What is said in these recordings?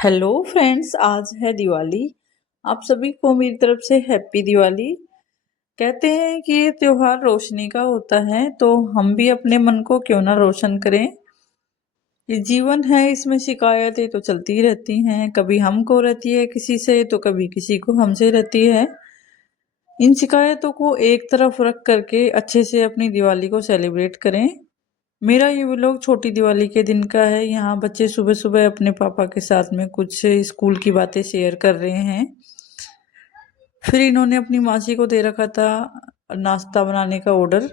Hello friends, आज है दिवाली। आप सभी को मेरी तरफ से हैप्पी दिवाली। कहते हैं कि ये त्योहार रोशनी का होता है, तो हम भी अपने मन को क्यों ना रोशन करें। ये जीवन है, इसमें शिकायतें तो चलती ही रहती हैं। कभी हमको रहती है किसी से, तो कभी किसी को हमसे रहती है। इन शिकायतों को एक तरफ रख करके अच्छे से अपनी दिवाली को सेलिब्रेट करें। मेरा ये व्लॉग छोटी दिवाली के दिन का है। यहाँ बच्चे सुबह सुबह अपने पापा के साथ में कुछ स्कूल की बातें शेयर कर रहे हैं। फिर इन्होंने अपनी मासी को दे रखा था नाश्ता बनाने का ऑर्डर।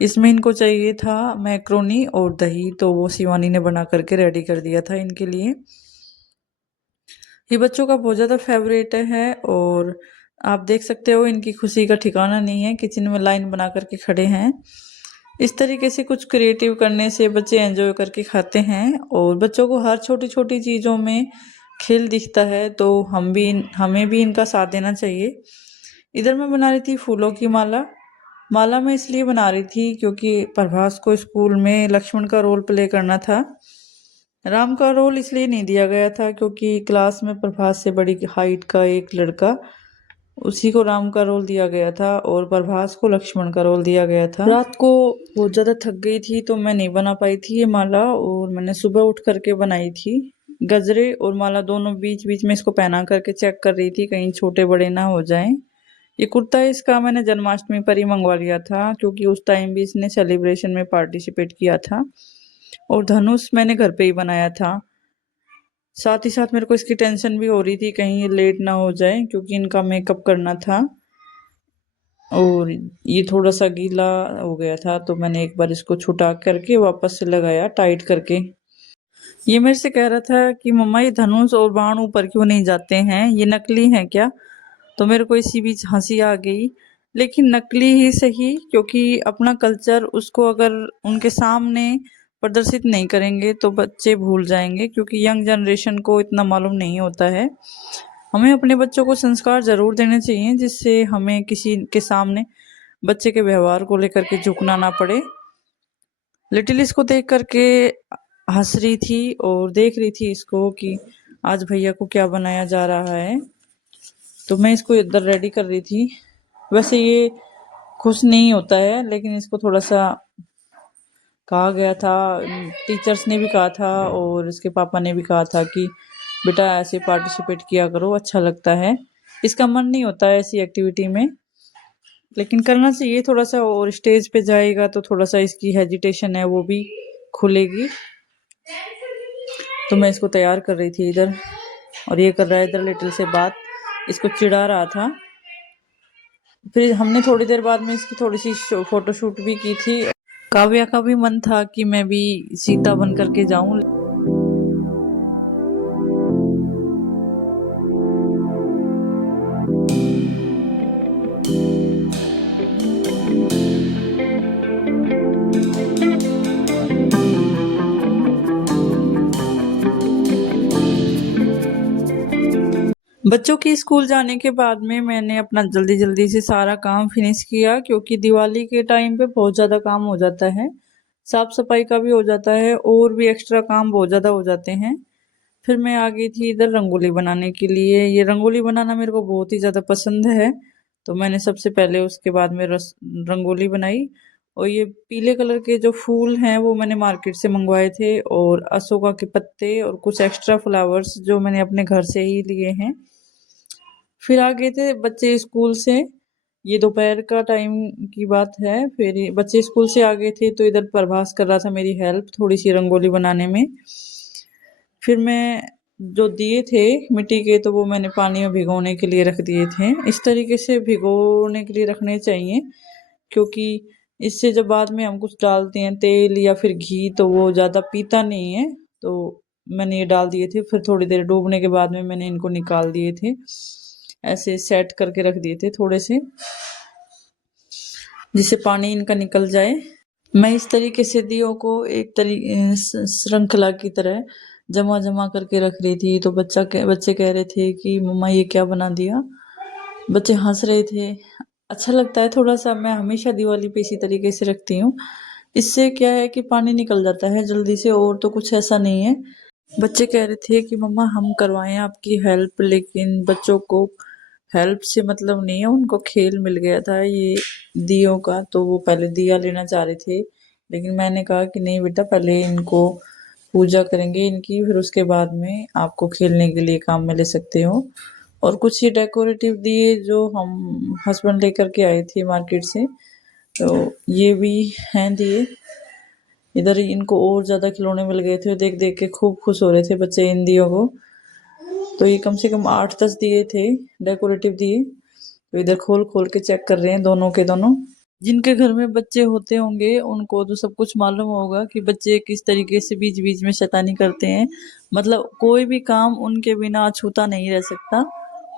इसमें इनको चाहिए था मैक्रोनी और दही, तो वो शिवानी ने बना करके रेडी कर दिया था इनके लिए। ये बच्चों का बहुत ज़्यादा फेवरेट है और आप देख सकते हो इनकी खुशी का ठिकाना नहीं है। किचन में लाइन बना करके खड़े हैं। इस तरीके से कुछ क्रिएटिव करने से बच्चे एंजॉय करके खाते हैं और बच्चों को हर छोटी छोटी चीज़ों में खेल दिखता है, तो हमें भी इनका साथ देना चाहिए। इधर मैं बना रही थी फूलों की माला। माला मैं इसलिए बना रही थी क्योंकि प्रभास को स्कूल में लक्ष्मण का रोल प्ले करना था। राम का रोल इसलिए नहीं दिया गया था क्योंकि क्लास में प्रभास से बड़ी हाइट का एक लड़का, उसी को राम का रोल दिया गया था और प्रभास को लक्ष्मण का रोल दिया गया था। रात को बहुत ज़्यादा थक गई थी तो मैं नहीं बना पाई थी ये माला, और मैंने सुबह उठ करके बनाई थी। गजरे और माला दोनों बीच बीच में इसको पहना करके चेक कर रही थी कहीं छोटे बड़े ना हो जाएं। ये कुर्ता इसका मैंने जन्माष्टमी पर ही मंगवा लिया था क्योंकि उस टाइम भी इसने सेलिब्रेशन में पार्टिसिपेट किया था। और धनुष मैंने घर पे ही बनाया था। साथ ही साथ मेरे को इसकी टेंशन भी हो रही थी कहीं ये लेट ना हो जाए क्योंकि इनका मेकअप करना था। और ये थोड़ा सा गीला हो गया था तो मैंने एक बार इसको छुटा करके वापस से लगाया टाइट करके। ये मेरे से कह रहा था कि मम्मा ये धनुष और बाण ऊपर क्यों नहीं जाते हैं, ये नकली हैं क्या? तो मेरे को इसी बीच हंसी आ गई। लेकिन नकली ही सही, क्योंकि अपना कल्चर उसको अगर उनके सामने प्रदर्शित नहीं करेंगे तो बच्चे भूल जाएंगे, क्योंकि यंग जनरेशन को इतना मालूम नहीं होता है। हमें अपने बच्चों को संस्कार जरूर देने चाहिए जिससे हमें किसी के सामने बच्चे के व्यवहार को लेकर के झुकना ना पड़े। लिटिल इसको देख करके हंस रही थी और देख रही थी इसको कि आज भैया को क्या बनाया जा रहा है। तो मैं इसको इधर रेडी कर रही थी। वैसे ये खुश नहीं होता है, लेकिन इसको थोड़ा सा कहा गया था, टीचर्स ने भी कहा था और इसके पापा ने भी कहा था कि बेटा ऐसे पार्टिसिपेट किया करो, अच्छा लगता है। इसका मन नहीं होता है ऐसी एक्टिविटी में, लेकिन करना चाहिए थोड़ा सा। और स्टेज पे जाएगा तो थोड़ा सा इसकी हेजिटेशन है वो भी खुलेगी। तो मैं इसको तैयार कर रही थी इधर, और ये कर रहा है इधर लिटिल से बात, इसको चिढ़ा रहा था। फिर हमने थोड़ी देर बाद में इसकी थोड़ी सी फोटोशूट भी की थी। काव्या का भी मन था कि मैं भी सीता बन करके जाऊं। बच्चों की स्कूल जाने के बाद में मैंने अपना जल्दी जल्दी से सारा काम फिनिश किया, क्योंकि दिवाली के टाइम पे बहुत ज़्यादा काम हो जाता है। साफ सफाई का भी हो जाता है और भी एक्स्ट्रा काम बहुत ज़्यादा हो जाते हैं। फिर मैं आ गई थी इधर रंगोली बनाने के लिए। ये रंगोली बनाना मेरे को बहुत ही ज़्यादा पसंद है, तो मैंने सबसे पहले उसके बाद में रंगोली बनाई। और ये पीले कलर के जो फूल हैं वो मैंने मार्केट से मंगवाए थे, और अशोका के पत्ते और कुछ एक्स्ट्रा फ्लावर्स जो मैंने अपने घर से ही लिए हैं। फिर आ गए थे बच्चे स्कूल से। ये दोपहर का टाइम की बात है। फिर बच्चे स्कूल से आ गए थे तो इधर प्रभास कर रहा था मेरी हेल्प थोड़ी सी रंगोली बनाने में। फिर मैं जो दिए थे मिट्टी के, तो वो मैंने पानी में भिगोने के लिए रख दिए थे। इस तरीके से भिगोने के लिए रखने चाहिए, क्योंकि इससे जब बाद में हम कुछ डालते हैं तेल या फिर घी तो वो ज़्यादा पीता नहीं है। तो मैंने ये डाल दिए थे, फिर थोड़ी देर डूबने के बाद में मैंने इनको निकाल दिए थे। ऐसे सेट करके रख दिए थे थोड़े से, जिससे पानी इनका निकल जाए। मैं इस तरीके से दियों को एक श्रृंखला की तरह जमा जमा करके रख रही थी। तो बच्चे कह रहे थे कि मम्मा ये क्या बना दिया। बच्चे हंस रहे थे। अच्छा लगता है थोड़ा सा। मैं हमेशा दिवाली पे इसी तरीके से रखती हूँ। इससे क्या है कि पानी निकल जाता है जल्दी से, और तो कुछ ऐसा नहीं है। बच्चे कह रहे थे कि मम्मा हम करवाएं आपकी हेल्प, लेकिन बच्चों को हेल्प से मतलब नहीं है, उनको खेल मिल गया था ये दियों का, तो वो पहले दिया लेना चाह रहे थे। लेकिन मैंने कहा कि नहीं बेटा, पहले इनको पूजा करेंगे इनकी, फिर उसके बाद में आपको खेलने के लिए काम में ले सकते हो। और कुछ ये डेकोरेटिव दिए जो हम हस्बैंड लेकर के आए थे मार्केट से, तो ये भी हैं दिए। इधर इनको और ज्यादा खिलौने मिल गए थे, देख देख के खूब खुश हो रहे थे बच्चे इन दियों को। तो ये कम से कम 8-10 दिए थे डेकोरेटिव दिए। तो इधर खोल खोल के चेक कर रहे हैं दोनों के दोनों। जिनके घर में बच्चे होते होंगे उनको तो सब कुछ मालूम होगा कि बच्चे किस तरीके से बीच बीच में शैतानी करते हैं। मतलब कोई भी काम उनके बिना अछूता नहीं रह सकता,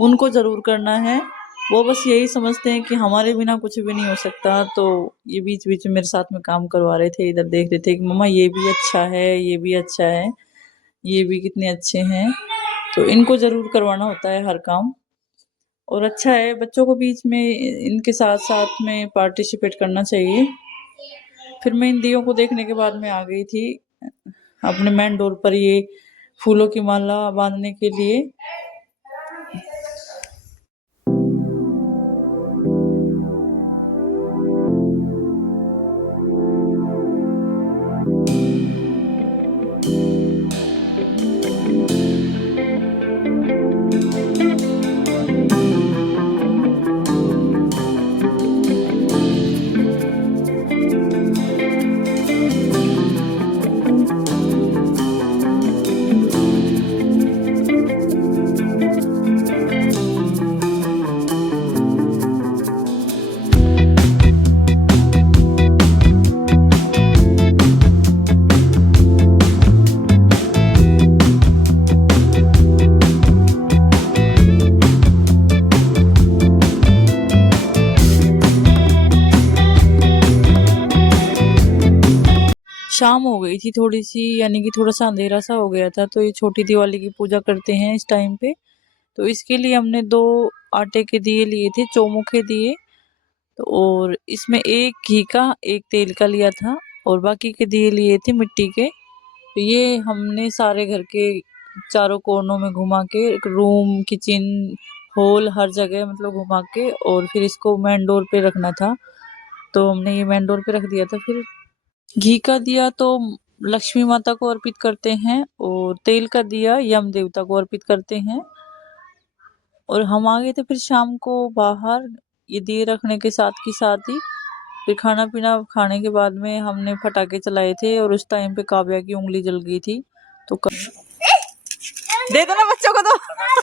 उनको जरूर करना है। वो बस यही समझते हैं कि हमारे बिना कुछ भी नहीं हो सकता। तो ये बीच बीच में मेरे साथ में काम करवा रहे थे, इधर देख रहे थे कि मम्मा ये भी अच्छा है, ये भी अच्छा है, ये भी कितने अच्छे हैं। तो इनको जरूर करवाना होता है हर काम। और अच्छा है बच्चों को बीच में इनके साथ साथ में पार्टिसिपेट करना चाहिए। फिर मैं इन दियों को देखने के बाद में आ गई थी अपने मेन डोर पर ये फूलों की माला बांधने के लिए। शाम हो गई थी थोड़ी सी, यानी कि थोड़ा सा अंधेरा सा हो गया था। तो ये छोटी दिवाली की पूजा करते हैं इस टाइम पे। तो इसके लिए हमने 2 आटे के दिए लिए थे, चौमुखे दिए। तो और इसमें एक घी का एक तेल का लिया था, और बाकी के दिए लिए थे मिट्टी के। तो ये हमने सारे घर के चारों कोनों में घुमा के, एक रूम, किचन, हॉल, हर जगह मतलब घुमा के, और फिर इसको मेन डोर पे रखना था। तो हमने ये मेन डोर पे रख दिया था। फिर घी का दिया तो लक्ष्मी माता को अर्पित करते हैं, और तेल का दिया यम देवता को अर्पित करते हैं। और हम आ गए थे फिर शाम को बाहर, ये दिए रखने के साथ की साथ ही फिर खाना पीना खाने के बाद में हमने पटाखे चलाए थे। और उस टाइम पे काव्या की उंगली जल गई थी। तो दे दो ना बच्चों को तो।